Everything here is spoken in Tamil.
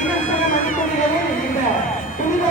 விமர்சனம் அளிப்பதிலே இந்த புனித